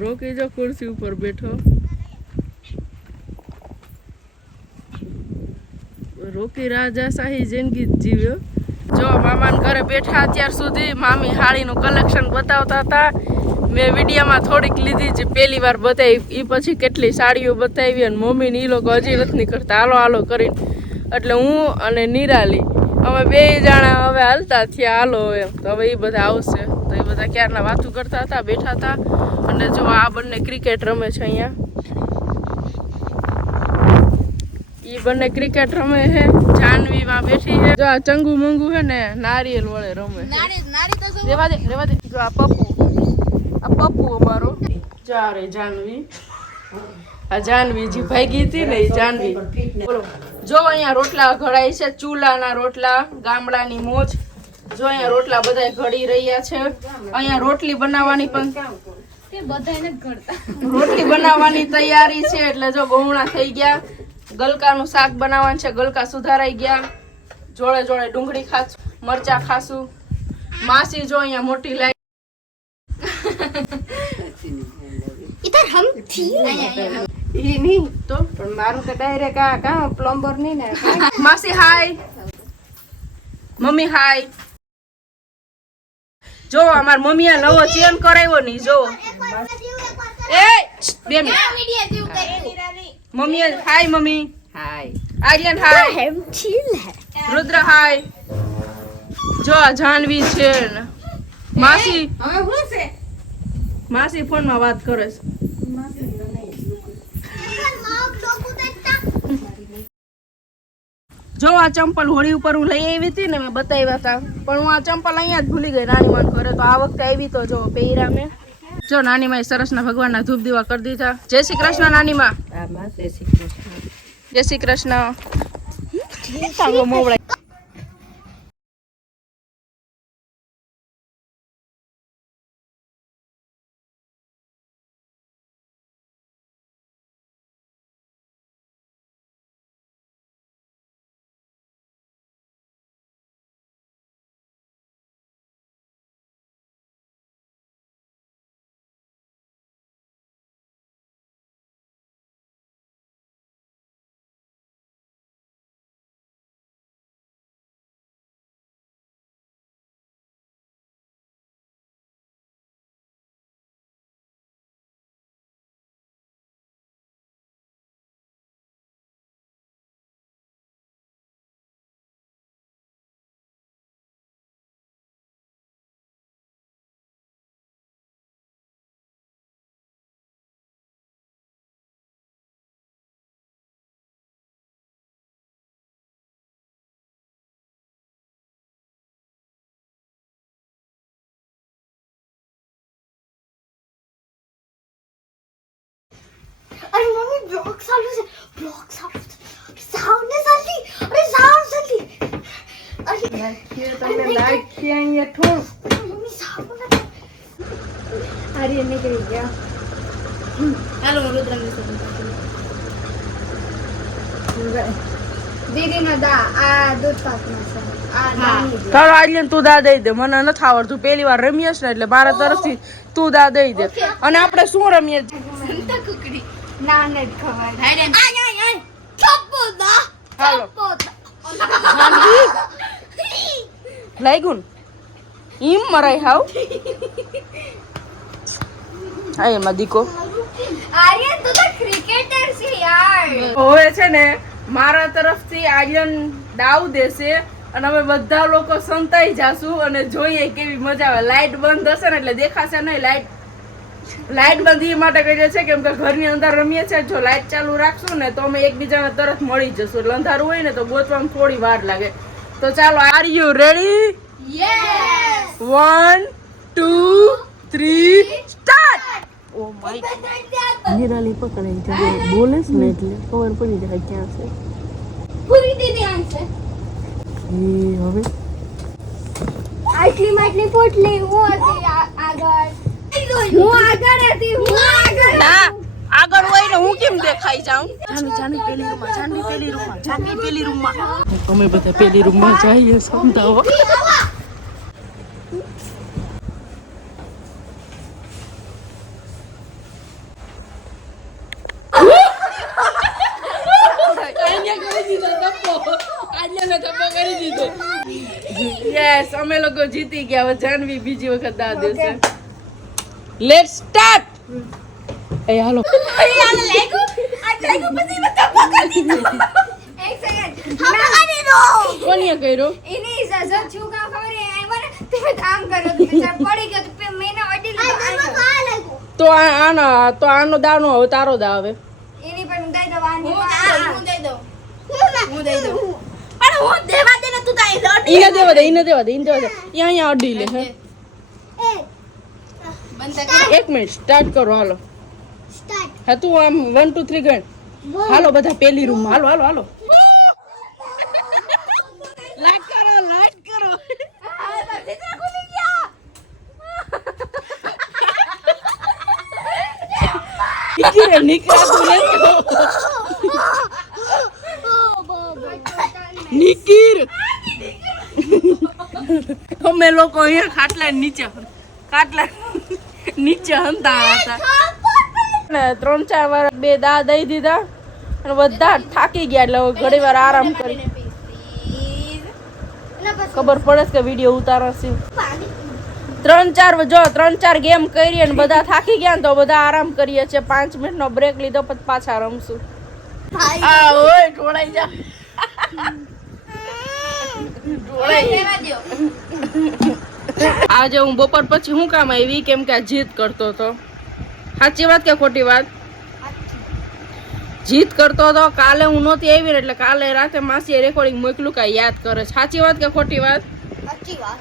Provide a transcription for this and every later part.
રોકી જો ખુરશી ઉપર બેઠો. રોકી રાજાશાહી જિંદગી જીવ્યો. જો મામાને ઘરે બેઠા અત્યાર સુધી મામી હાળીનું કલેક્શન બતાવતા હતા. મેં વિડીયોમાં થોડીક લીધી છે, પહેલી વાર બતાવી. એ પછી કેટલી સાડીઓ બતાવી અને મમ્મીને એ લોકો હજી નથી નીકળતા હાલો હાલો કરીને. એટલે હું અને નિરાલી અમે બે જણા હવે હાલતા થયા હાલો એમ. તો હવે એ બધા આવશે તો એ બધા ક્યારના વાતું કરતા હતા, બેઠા હતા. અને જો આ બંને ક્રિકેટ રમે છે અહીંયા. એ બંને ક્રિકેટ રમે છે. જાનવી માં બેઠી છે. જો આ ચંગુ મંગુ છે ને નારિયેલ વળે રમે. રેવા દે રેવા દે. જો આ પપ્પુ અમારો. જો આ રે જાનવી. આ જાનવી જે ભાગી હતી ને એ જાનવી. બોલો જો અહીંયા રોટલા ઘડાય છે, ચૂલાના રોટલા, ગામડાની મોજ. જો અહીંયા રોટલા બધા ઘડી રહ્યા છે. અહીંયા રોટલી બનાવવાની પણ રોટલી બનાવવાની તૈયારી છે. એટલે જો ગૌણા થઈ ગયા. ગલકાનું શાક બનાવવાનું છે, ગલકા સુધારાઈ ગયા. જોડે જોડે ડુંગળી ખાશું, મરચા ખાશું. માસી જો અહીંયા મોટી લાઈ इधर हम थी ઈ નહીં તો પણ મારું તો ડાયરેક્ટ આ કાં પ્લમ્બર નહીં ને. માસી હાય, મમ્મી હાય. જો અમાર મમ્મીએ નવો ચેન કરાવ્યો ની. જો એ 2 મિનિટ. મમ્મી હાય. મમ્મી હાય. આર્યન હાય. हम चिल है રુદ્ર હાય. જો આ જાનવી છે ને માસી. હવે શું છે? માસી ફોન માં વાત કરે છે. જો આ ચંપલ હોળી ઉપર હું લઈ આવી હતી ને, મેં બતાવ્યા હતા. પણ હું આ ચંપલ અહીંયા જ ભૂલી ગઈ નાનીમાં ઘરે. તો આ વખતે આવી તો જો પહેર્યા મેં. જો નાનીમાં સરસના ભગવાનના ધૂપ દીવા કરી દીધા. જય શ્રી કૃષ્ણ નાનીમાં. જય શ્રી કૃષ્ણ. સાંગો મોવળાય. अरे मम्मी ब्लॉक चालू से सामने जल्दी अरे सामने जल्दी તમે લાઈટ થી અહીંયા થોડું मम्मी सामने અરે નીકળી ગયા. હાલો રુદ્રને દીદી નો દા આ દૂધ પાક નો છે આ નાની દે. તારો આર્યન તું દા દઈ દે. મને નથી આવડતું, પહેલી વાર રમીએ છે ને એટલે મારા તરફથી તું દા દઈ દે. અને આપણે શું રમીએ? ના નથી ખબર. હાલો લાગ્યું ને? ઈમ મરાય હાવ. હા એમાં દીકો आर्यन तू तो क्रिकेटर से यार હવે છે ને મારા તરફથી આર્યન દાવ દેશે અને અમે બધા લોકો સંતાઈ જાશું અને જોઈએ કેવી મજા આવે. લાઈટ બંધ હશે ને એટલે દેખાશે નહીં. લાઈટ બંધ એ માટે કરીએ છે કેમ કે ઘરની અંદર રમીએ છીએ. જો લાઈટ ચાલુ રાખશું ને તો અમે એકબીજાને તરત મળી જશું. એટલે અંધારું હોય ને તો ગોતવામાં થોડી વાર લાગે. તો ચાલો, are you ready? Yes 1 2 3 start. Oh my Nirali પકડાઈ જાય. બોલે છે ને એટલે ખબર પડી જાય ક્યાં છે. पूरी दीदी आंसर એ હવે આટલી પોટલી હું હતી આગળ હું આગળ હતી ના આગળ હોય ને હું કેમ દેખાઈ જાઉં? જાનવી પેલી રૂમમાં. અમે બધા પેલી રૂમમાં જઈએ. સમજાવો. ગાઈસ અમે લોકો જીતી ગયા. હવે જાનવી બીજી વખત દાદ દેશે. Let's start. એ હાલો. એક સેકન્ડ કરી દો કોને કર્યો? એની ઇજાજત છું કા ખબર હે આઈ મને તમે કામ કરો તો બિચાર પડી ગયો તો મેને અડી લીધો તો આનો દાનો હવે તારો દા હવે. એની પણ દઈ દવાની હું દઈ દઉં હું દઈ દઉં પણ હું દેવા દે ને તું તારી ઈને દેવા દે. અહીંયા અડી લે હે. બંધ કર. 1 મિનિટ સ્ટાર્ટ કરો હાલો. સ્ટાર્ટ હા તું આમ 1 2 3 ગણ. હાલો બધા પેલી રૂમ હાલો. લાઈટ કરો. નિકીર અમે લોકો અહીંયા ખાટલા નીચે હંતા હતા ને 3-4 વાર બે દા દઈ દીધા અને બધા થાકી ગયા એટલે હવે ઘણી વાર આરામ કરી. ખબર પડે છે કે વિડીયો ઉતારો છે. 3-4 ગેમ કરી અને બધા થાકી ગયા ને તો બધા આરામ કરીએ છીએ. 5 મિનિટનો બ્રેક લીધો પછી પાછા રમશું. આ ઓય ઢોળાઈ જા. દેવા દ્યો. આજે હું બપોર પછી શું કામ આવી કેમ કે આ જીત કરતો હતો. સાચી વાત કે ખોટી વાત? જીત કરતો હતો. કાલે હું નહોતી આવી ને એટલે કાલે રાતે માસીએ રેકોર્ડિંગ મોકલું કે યાદ કરે. સાચી વાત કે ખોટી વાત? સાચી વાત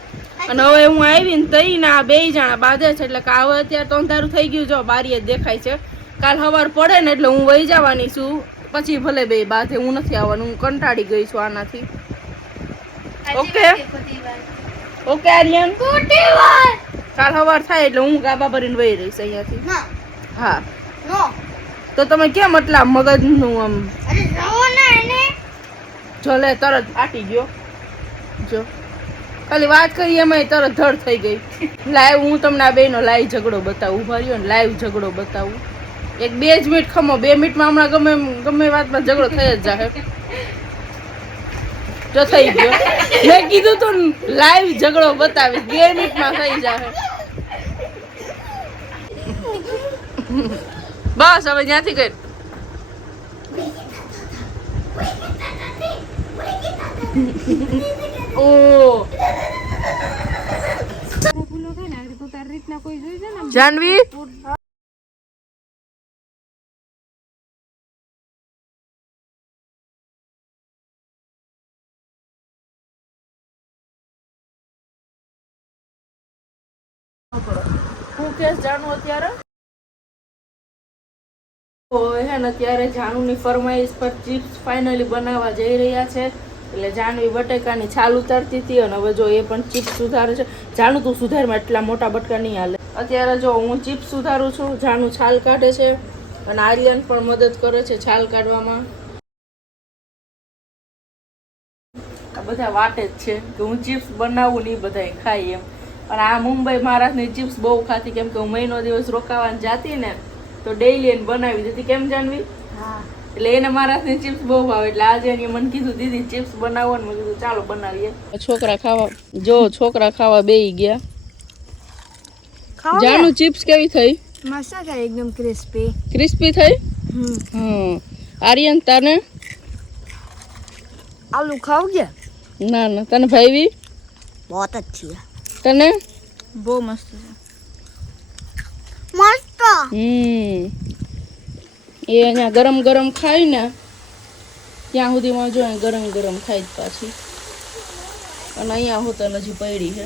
અને હવે હું આવી ને તઈ ને આ 2 જણા બાંધે છે એટલે કે હવે અત્યારે તો અંધારું થઈ ગયું. જો બારીએ જ દેખાય છે. કાલ સવાર પડે ને એટલે હું વહી જવાની છું. પછી ભલે 2 બાંધે, હું નથી આવવાનું. હું કંટાળી ગઈ છું આનાથી. ઓકે આર્યન, ખોટી વાત કાલ સવાર થાય એટલે હું ગાબા ભરીને વહી રહીશ અહીંયાથી. ના હા નો તો તમે કેમ એટલા મગજનું આમ અરે રવો ના એને જો લે તરત ફાટી ગયો. જો ખાલી વાત કરી એમાં તરત ધડ થઈ ગઈ. લાઈવ હું તમને આ બેનો લાઈવ ઝઘડો બતાવું. ઉભા રહ્યો ને લાઈવ ઝઘડો બતાવું. 1-2 જ મિનિટ ખમો. 2 મિનિટમાં હમણાં ગમે વાતમાં ઝઘડો થઈ જ જાય. જો થઈ ગયો. મેં કીધું તો લાઈવ ઝઘડો બતાવીશ. 2 મિનિટમાં થઈ જાય. બસ હવે ત્યાંથી કઈ ઓ જાનવી હું કેસ જાણું અત્યારે હે ને અત્યારે જાનુની ફરમાઈશ પર ચિપ્સ ફાઇનલી બનાવવા જઈ રહ્યા છે. એટલે જાનવી બટેકાની છાલ ઉતારતી હતી અને હવે જો એ પણ ચિપ્સ સુધારે છે. જાનુ તું સુધારમાં એટલા મોટા બટકા નહીં હાલે. અત્યારે જો હું ચિપ્સ સુધારું છું, જાનુ છાલ કાઢે છે અને આર્યન પણ મદદ કરે છે છાલ કાઢવામાં. આ બધા વાટે જ છે કે હું ચિપ્સ બનાવું ને એ બધા ખાઈ એમ. અને આ મુંબઈ મહારાષ્ટ્રની ચિપ્સ બહુ ખાતી કેમ કે હું મહિનો દિવસ રોકાવાની જાતી ને તો ડેઈલી એને બનાવી દીધી. કેમ જાનવી? એટલે એને મહારાષ્ટ્રની ચિપ્સ બહુ ભાવે એટલે આજે એને મને કીધું દીદી ચિપ્સ બનાવો ને મેં કીધું ચાલો બનાવીએ. છોકરા ખાવા બેહી ગયા. જાનુ ચિપ્સ કેવી થઈ? મસ્ત છે એકદમ ક્રિસ્પી થઈ. આર્યન તને? આલू ખાવ ગયા? ના તને ભાઈવી? बहुत अच्छी है. તને? બહુ મસ્ત છે. मस्त એ અહીંયા ગરમ ખાય ને ત્યાં સુધીમાં જો ગરમ ખાઈ જ પાછી. અને અહીંયા હોતલ હજી પડી છે.